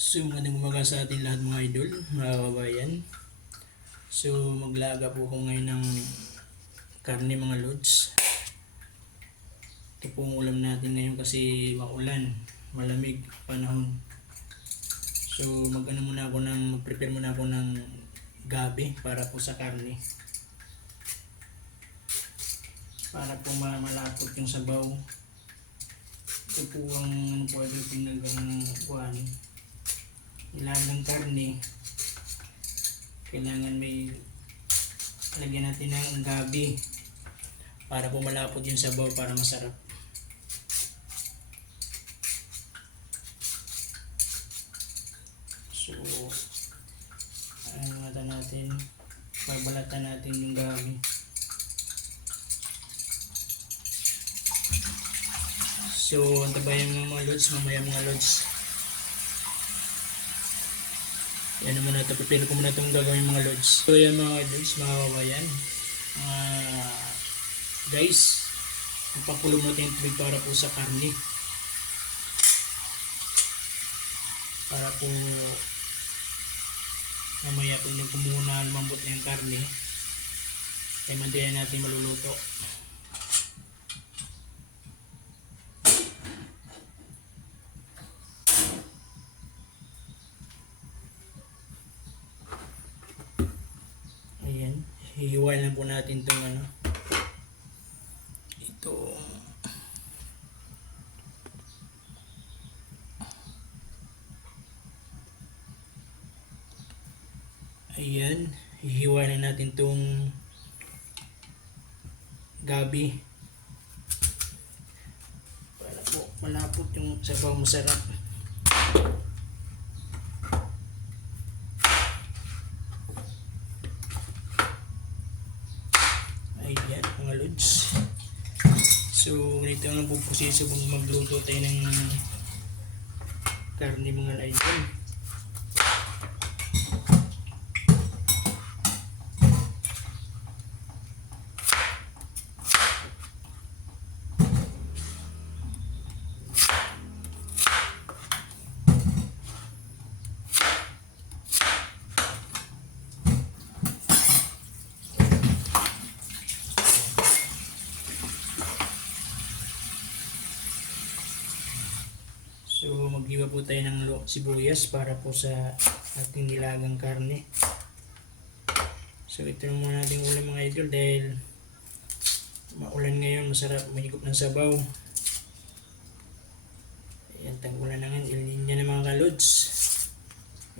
So magandang umaga sa ating lahat mga idol, mga kababayan. So maglaga po ako ngayon ng karne mga lods. Ito po ang ulam natin ngayon kasi maulan, malamig panahon. So mag-prepare muna ako ng gabi para po sa karne. Para po malapot yung sabaw. Ito po ang pinag-kuhan. Ilagang karne. Kailangan may lagyan natin ng gabi para po malapot yung sabaw para masarap. So babalatan natin yung gabi. So antabayan mga lods, mamaya mga lods. Yan naman na ito, prepare ko muna itong gagawin mga lods. So yan mga lods, mga kabayan. Guys, ipakulo natin yung tubig para po sa karne. Para po mamaya po nung kumuha lumambot na yung karne, ay mantayan natin maluluto. Ayan, hihiwalay lang po natin itong ito. Ayan, hihiwalay natin itong gabi para po malapot yung sabaw masarap. Ayan mga lods. So ganito ang pupusiso kung magluto tayo ng karne mga idol. So maghiwa po tayo ng sibuyas para po sa ating nilagang karne. So ito na muna natin ulam mga idol dahil maulan ngayon, masarap mahigop ng sabaw. Ayan, tag-ulan na nga, ilinya na mga kalods,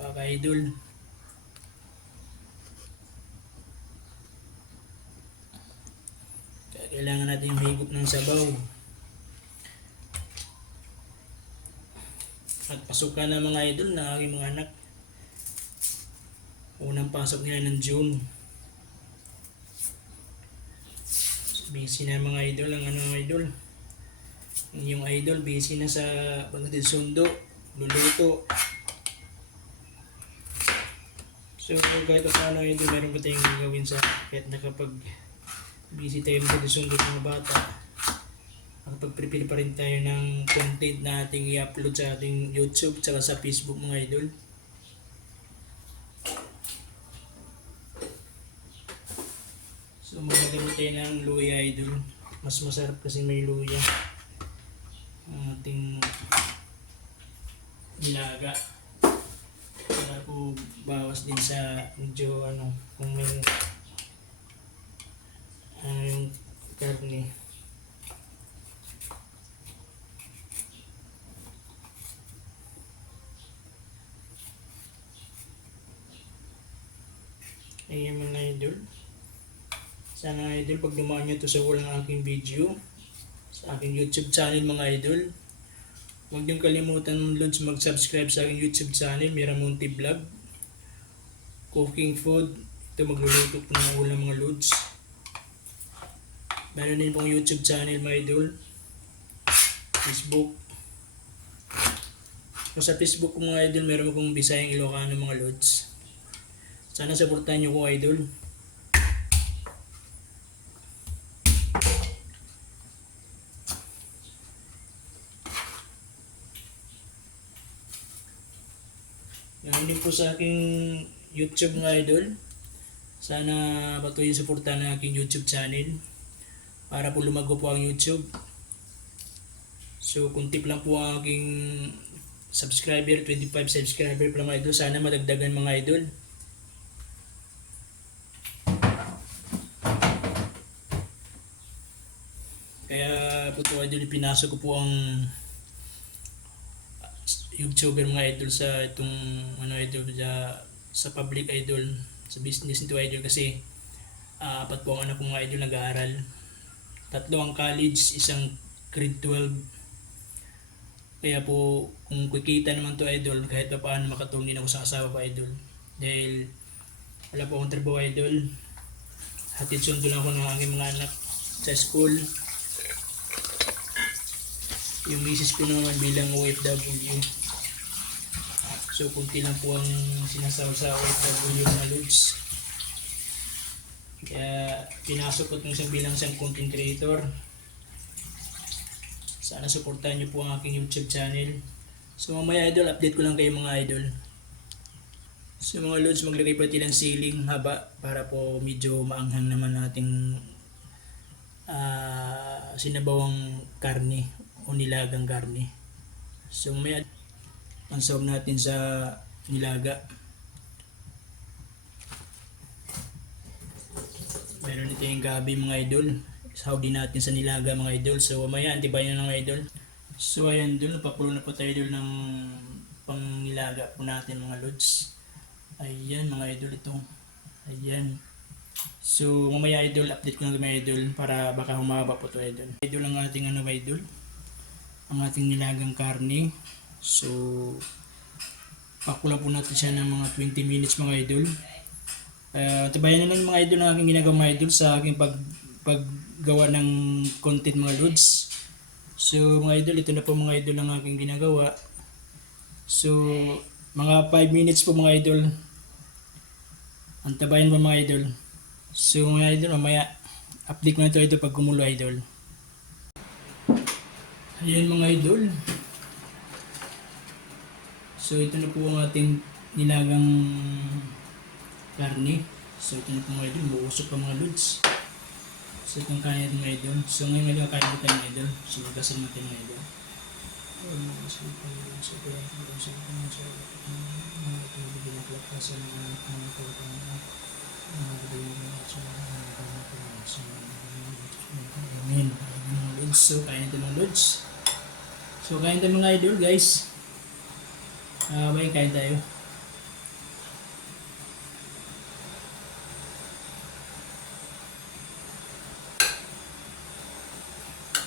mga idol. Kailangan natin mahigop ng sabaw. At pasukan na mga idol na aking mga anak. Unang pasok nila ng June. Busy na mga idol ang idol. Yung idol busy na sa pagdating sundo, luluto. So kahit paano idol, meron pa tayong gagawin sa kahit na kapag busy tayo pagdating sundo ng mga bata. Pag-prepare pa rin tayo ng content na ating i-upload sa ating YouTube at sa Facebook mga idol. So magagamit tayo ng luya idol. Mas masarap kasi may luya ang ating nilaga. Para po bawas din sa medyo kung may yung karne. Ayan mga idol. Sana idol pag dumaan nyo ito sa walang aking video sa aking YouTube channel mga idol, huwag nyo kalimutan lods mag-subscribe sa aking YouTube channel, Miramonte Vlog. Cooking food. Ito magluluto po ng ulam mga lods. Meron din pong YouTube channel mga idol, Facebook. Kung sa Facebook ko mga idol, meron akong Bisayang Ilocano mga lods. Sana supportahan nyo ko idol. Ganun din po sa aking YouTube mga idol. Sana patuloy suportahan ang aking YouTube channel para po lumago po ang YouTube. So, kung tip lang po ang aking subscriber, 25 subscriber pa mga idol. Sana madagdagan mga idol. Kaya po ito idol, pinasok ko po ang YouTuber mga idol sa itong idol sa public idol, sa business nito idol kasi apat po ang anak ko mga idol nag-aaral. 3 ang college, isang grade 12. Kaya po kung kikita naman to idol, kahit pa paano makatulong din ako sa asawa ko idol. Dahil wala po akong trabaho idol. Hatid sundo lang ako ng aking mga anak sa school. Yung misis ko naman bilang OFW. So, kunti lang po ang sinasaw sa OFW mga lods. Kaya, pinasok ko itong bilang isang content creator. Sana supportahan nyo po ang aking YouTube channel. So, mamaya idol, update ko lang kayo mga idol. So, mga lods, maglagay pa ng ceiling haba para po medyo maanghang naman nating sinabawang karne o nilagang karne. So, mamaya pansaw natin sa nilaga. Meron ito yung gabi mga idol. Saw din natin sa nilaga mga idol. So mamaya antibayan na mga idol. So ayan idol, napapulo na po tayo idol ng pang nilaga po natin mga lods. Ayan mga idol ito. Ayan. So mamaya idol, update ko lang mga idol para baka humaba po ito idol. Idol ang ating idol. Ang ating nilagang karne. So, pakula po natin siya ng mga 20 minutes mga idol. Tabayan na lang mga idol ang aking ginagawa mga idol sa aking paggawa ng content mga lods. So, mga idol, ito na po mga idol ang aking ginagawa. So, mga 5 minutes po mga idol. Antabayan po mga idol. So, mga idol, mamaya update ko na ito idol pag gumulo idol. Ayan mga idol. So ito na po ang ating nilagang karne. So ito na po mga idol, buusok pa mga lods. So itong kaya natin mga idol. So ngayon mga kaya natin mga idol. So magasin natin mga idol. So kaya natin mga lods. So kaya natin mga idol guys. Bayan kain tayo.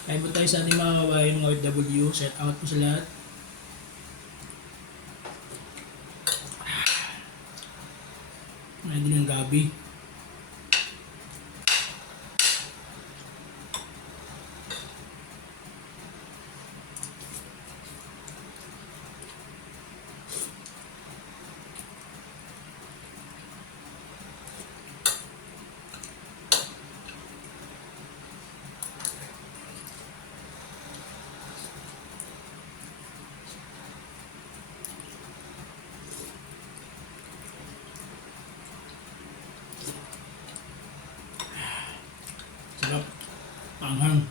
Kain po tayo sa ating mga kabayan, mga OFW. Shout out po sa lahat. Ngayon din ang gabi. Sarap. Anghang.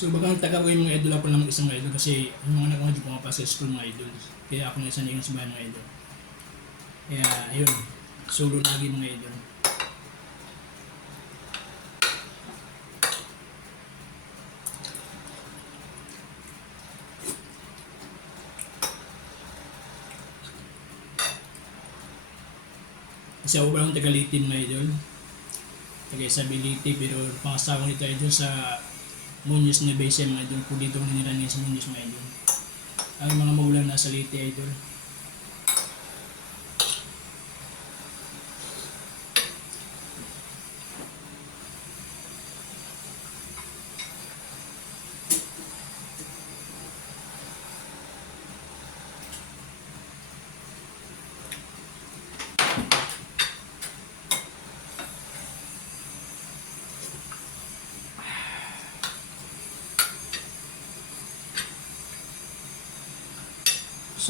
So baka ang taga ko yung mga idol ako lang isang idol kasi yung mga anak ko hindi pumapasok sa school mga idol. Kaya ako na isa na yung sa mga idol. Kaya ayun, solo lagi mga idol. Kasi ako parang taga-Leyte mga idol. Taga-Isabelite pero pangasawa nito idol sa Muñoz Nueva Ecija mga idol. Kung dito nila niya sa Muñoz mga idol. Ang mga magulang nasa Leyte idol.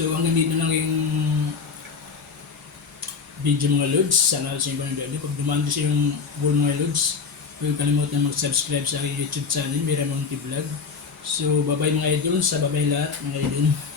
So hanggang dito na lang yung video mga lods. Sana sa inyo mga lods. Pag dumando sa yung wall mga lods, huwag kalimutan mag-subscribe sa aking YouTube channel, Miramonte Vlog. So bye bye mga idol, sa bye bye lahat mga idol.